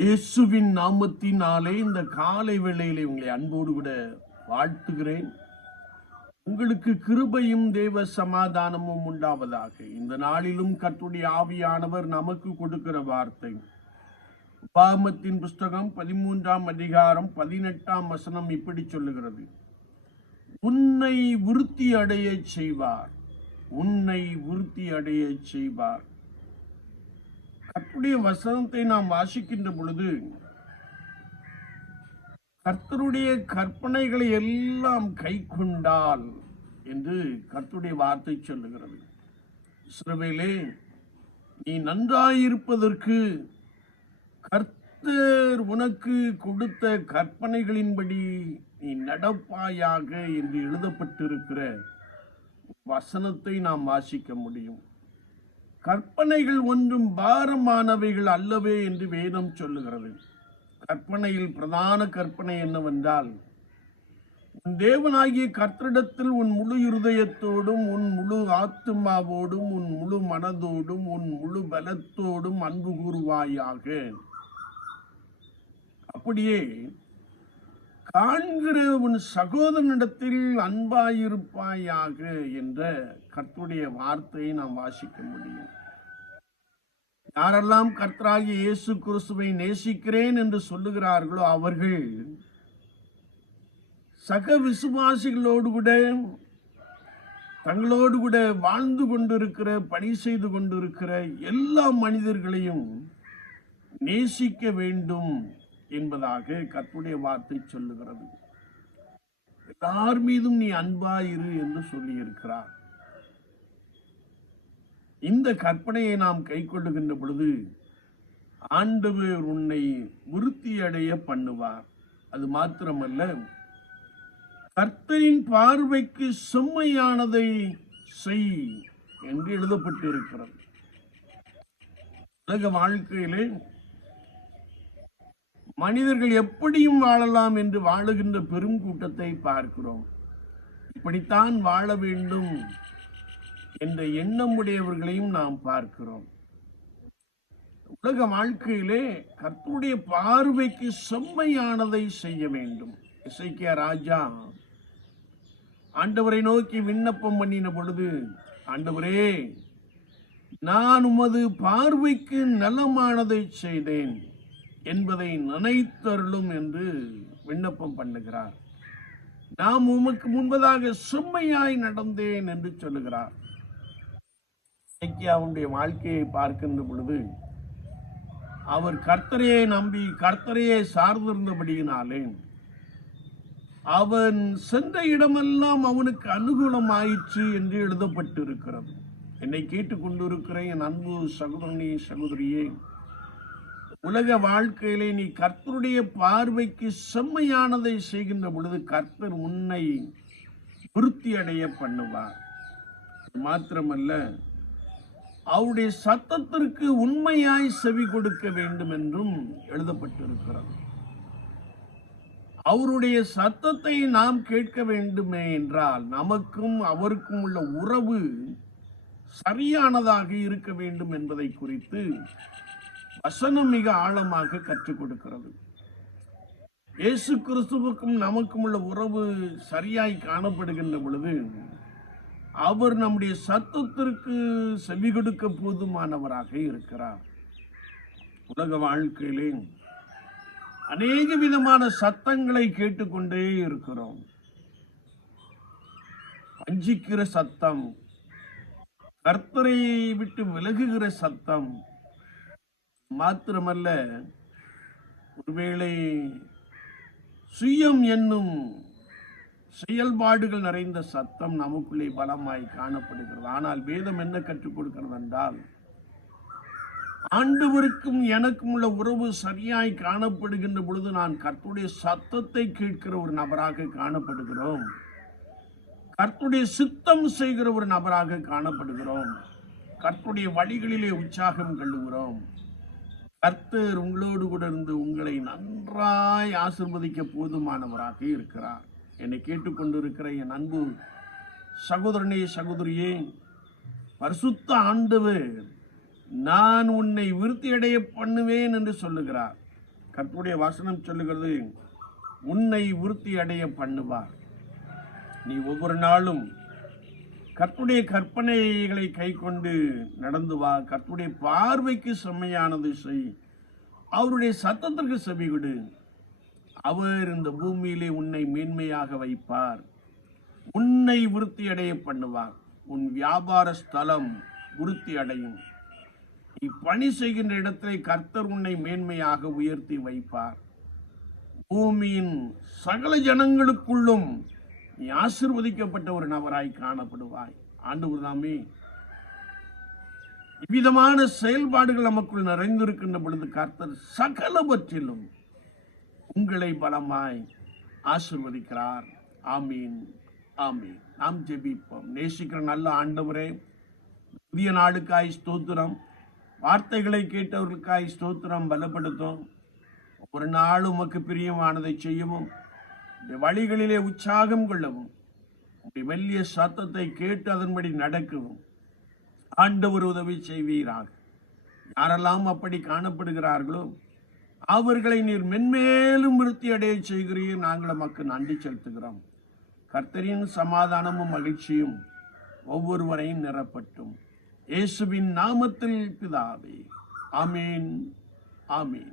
இயேசுவின் நாமத்தினாலே இந்த காலை வேளையிலே உங்களை அன்போடு கூட வாழ்த்துகிறேன். உங்களுக்கு கிருபையும் தேவ சமாதானமும் உண்டாவதாக. இந்த நாளிலும் கர்த்தருடைய ஆவியானவர் நமக்கு கொடுக்கிற வார்த்தை உபாகமத்தின் புஸ்தகம் 13ஆம் அதிகாரம் 18ஆம் வசனம் இப்படி சொல்லுகிறது: உன்னை விருத்தி அடைய செய்வார், உன்னை விருத்தி அடைய செய்வார். கர்த்தருடைய வசனத்தை நாம் வாசிக்கின்ற பொழுது கர்த்தருடைய கற்பனைகளை எல்லாம் கை கொண்டால் என்று கர்த்தருடைய வார்த்தை சொல்லுகிறது. இஸ்ரவேலே, நீ நன்றாயிருப்பதற்கு கர்த்தர் உனக்கு கொடுத்த கற்பனைகளின்படி நீ நடப்பாயாக என்று எழுதப்பட்டிருக்கிற வசனத்தை நாம் வாசிக்க முடியும். கற்பனைகள் ஒன்றும் பாரமானவைகள் அல்லவே என்று வேதம் சொல்லுகிறது. கற்பனையில் பிரதான கற்பனை என்னவென்றால், உன் தேவனாகிய கர்த்தரிடத்தில் உன் முழு இருதயத்தோடும், உன் முழு ஆத்துமாவோடும், உன் முழு மனதோடும், உன் முழு பலத்தோடும் அன்பு கூறுவாயாக. அப்படியே காண்கிற உன் சகோதரனிடத்தில் அன்பாயிருப்பாயாக என்ற கர்த்தருடைய வார்த்தையை நாம் வாசிக்க முடியும். யாரெல்லாம் கர்த்தராகிய இயேசு கிறிஸ்துவை நேசிக்கிறேன் என்று சொல்லுகிறார்களோ அவர்கள் சக விசுவாசிகளோடு கூட, தங்களோடு கூட வாழ்ந்து கொண்டிருக்கிற, பணி செய்து கொண்டிருக்கிற எல்லா மனிதர்களையும் நேசிக்க வேண்டும் என்பதாக கர்த்தருடைய வார்த்தை சொல்லுகிறது. எல்லார் மீதும் நீ அன்பாயிரு என்று சொல்லி இருக்கிறார். இந்த கற்பனையை நாம் கை கொள்ளுகின்ற பொழுது ஆண்டவர் உன்னை விருத்தி அடைய பண்ணுவார். அது மாத்திரமல்ல, கர்த்தரின் பார்வைக்கு செம்மையானதை செய் என்று எழுதப்பட்டிருக்கிறது. உலக வாழ்க்கையிலே மனிதர்கள் எப்படியும் வாழலாம் என்று வாழுகின்ற பெரும் கூட்டத்தை பார்க்கிறோம். இப்படித்தான் வாழ வேண்டும் என்ற எண்ணம் உடையவர்களையும் நாம் பார்க்கிறோம். உலக வாழ்க்கையிலே கர்த்தருடைய பார்வைக்கு செம்மையானதை செய்ய வேண்டும். எசேக்கியா ராஜா ஆண்டவரை நோக்கி விண்ணப்பம் பண்ணின பொழுது, ஆண்டவரே, நான் உமது பார்வைக்கு நலமானதை செய்தேன் என்பதை நினைத்தருளும் என்று விண்ணப்பம் பண்ணுகிறார். நாம் உமக்கு முன்பதாக செம்மையாய் நடந்தேன் என்று சொல்லுகிறார். எசேக்கியாவுடைய வாழ்க்கையை பார்க்கின்ற பொழுது அவர் கர்த்தரையே நம்பி கர்த்தரையே சார்ந்திருந்தபடியினாலே அவன் சென்ற இடமெல்லாம் அவனுக்கு அனுகூலமாயிற்று என்று எழுதப்பட்டிருக்கிறது. என்னை கேட்டுக்கொண்டிருக்கிற என் அன்பு சகோதரனே, சகோதரியே, உலக வாழ்க்கையிலே நீ கர்த்தருடைய பார்வைக்கு செம்மையானதை செய்கின்ற பொழுது கர்த்தர் உன்னை விருத்தி அடைய பண்ணுவார். மாத்திரமல்ல, அவருடைய சத்தத்திற்கு உண்மையாய் செவி கொடுக்க வேண்டும் என்றும் எழுதப்பட்டிருக்கிறது. அவருடைய சத்தத்தை நாம் கேட்க வேண்டுமே என்றால் நமக்கும் அவருக்கும் உள்ள உறவு சரியானதாக இருக்க வேண்டும் என்பதை குறித்து வசனம் மிக ஆழமாக கற்றுக் கொடுக்கிறது. இயேசு கிறிஸ்துவுக்கும் நமக்கும் உள்ள உறவு சரியாய் காணப்படுகின்ற பொழுது அவர் நம்முடைய சத்தத்திற்கு செவி கொடுக்க போதுமானவராக இருக்கிறார். உலக வாழ்க்கையிலே அநேக விதமான சத்தங்களை கேட்டுக்கொண்டே இருக்கிறோம். வஞ்சிக்கிற சத்தம், கர்த்தரை விட்டு விலகுகிற சத்தம், மாத்திரமல்ல, ஒருவேளை சுயம் என்னும் செயல்பாடுகள் நிறைந்த சத்தம் நமக்குள்ளே பலமாய் காணப்படுகிறது. ஆனால் வேதம் என்ன கற்றுக் கொடுக்கிறது என்றால், ஆண்டவருக்கும் எனக்கும் உள்ள உறவு சரியாய் காணப்படுகின்ற பொழுது நான் கர்த்தருடைய சத்தத்தை கேட்கிற ஒரு நபராக காணப்படுகிறோம். கர்த்தருடைய சித்தம் செய்கிற ஒரு நபராக காணப்படுகிறோம். கர்த்தருடைய வழிகளிலே உற்சாகம் கொள்ளுகிறோம். கர்த்தர் உங்களோடு கூட இருந்து உங்களை நன்றாய் ஆசீர்வதிக்க போதுமானவராக இருக்கிறார். என்னை கேட்டுக்கொண்டிருக்கிற என் அன்பு சகோதரனே, சகோதரியே, பரிசுத்த ஆண்டவர் நான் உன்னை விருத்தி அடைய பண்ணுவேன் என்று சொல்லுகிறார். கர்த்தருடைய வசனம் சொல்லுகிறது, உன்னை விருத்தி அடைய பண்ணுவார். நீ ஒவ்வொரு நாளும் கர்த்தருடைய கற்பனைகளை கை கொண்டு நடந்து வா. கர்த்தருடைய பார்வைக்கு செம்மையானது செய். அவருடைய சத்தத்திற்கு செவிகொடு. அவர் இந்த பூமியிலே உன்னை மேன்மையாக வைப்பார். உன்னை விருத்தி அடைய பண்ணுவார். உன் வியாபார ஸ்தலம் விருத்தி அடையும். நீ பணி செய்கின்ற இடத்தை கர்த்தர் உன்னை மேன்மையாக உயர்த்தி வைப்பார். பூமியின் சகல ஜனங்களுக்குள்ளும் நீ ஆசீர்வதிக்கப்பட்ட ஒரு நபராய் காணப்படுவாய். ஆண்டவர் தாமே இவ்விதமான செயல்பாடுகள் நமக்குள் நிறைந்திருக்கின்ற பொழுது கர்த்தர் சகலவற்றிலும் உங்களை பலமாய் ஆசீர்வதிக்கிறார். ஆமீன், ஆமீன். நாம் ஜெபிப்போம். நேசிக்கிற நல்ல ஆண்டவரே, புதிய நாளுக்காய் ஸ்தோத்திரம். வார்த்தைகளை கேட்டவர்களுக்காய் ஸ்தோத்திரம். பலப்படுத்தும். ஒரு நாள் உமக்கு பிரியமானதை செய்யவும், வழிகளிலே உற்சாகம் கொள்ளவும், மெல்லிய சத்தத்தை கேட்டு அதன்படி நடக்கவும் ஆண்டவர் உதவி செய்வீராக. யாரெல்லாம் அப்படி காணப்படுகிறார்களோ அவர்களை நீர் மென்மேலும் விருத்தி அடைய செய்கிறீர். நாங்கள் நமக்கு நன்றி செலுத்துகிறோம். கர்த்தரின் சமாதானமும் மகிழ்ச்சியும் ஒவ்வொருவரையும் நிரப்பட்டும். இயேசுவின் நாமத்தில் பிதாவே, ஆமீன், ஆமீன்.